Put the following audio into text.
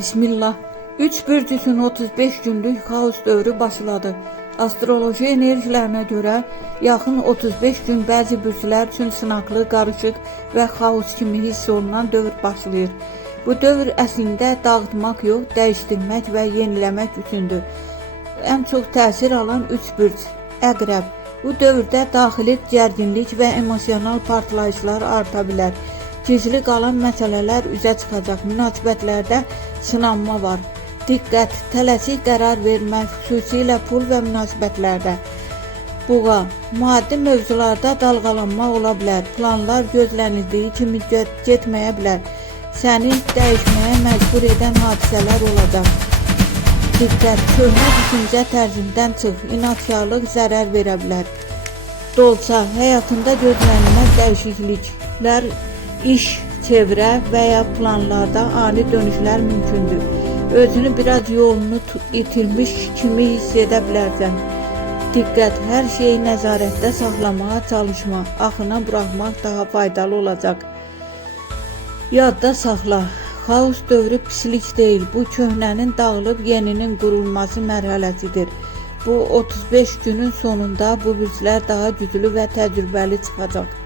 Bismillah. 3 bürcüsün 35 günlük xaos dövrü başladı. Astroloji enerjilerine göre yaxın 35 gün bəzi bürcülər üçün sınaqlı, qarışıq və xaos kimi hiss olunan dövr başlayır. Bu dövr əslində dağıtmaq yox, dəyişdirmək və yeniləmək üçündür. Ən çox təsir alan 3 bürc. Əqrəb. Bu dövrdə daxili gərginlik və emosional partlayışlar arta bilər. Gizli qalan məsələlər üzə çıxacaq. Münasibətlərdə sınanma var. Diqqət, tələsik qərar vermək, xüsusilə pul və münasibətlərdə. Buğa, maddi mövzularda dalğalanma ola bilər. Planlar gözlənildiyi kimi getməyə bilər. Səni dəyişməyə məcbur edən hadisələr olacaq. Diqqət, köhnə düşüncə tərzindən çıx. İnatkarlıq zərər verə bilər. Dolça, həyatında gözlənilməz dəyişikliklər, iş, çevrə və ya planlarda ani dönüşlər mümkündür. Özünü biraz yolunu itirmiş kimi hiss edə bilərsən. Diqqət, hər şeyi nəzarətdə saxlamağa çalışma, axına buraxmaq daha faydalı olacaq. Yadda saxla, xaos dövrü pislik deyil, bu köhnənin dağılıb yeninin qurulması mərhələsidir. Bu 35 günün sonunda bu bürclər daha güclü və təcrübəli çıxacaq.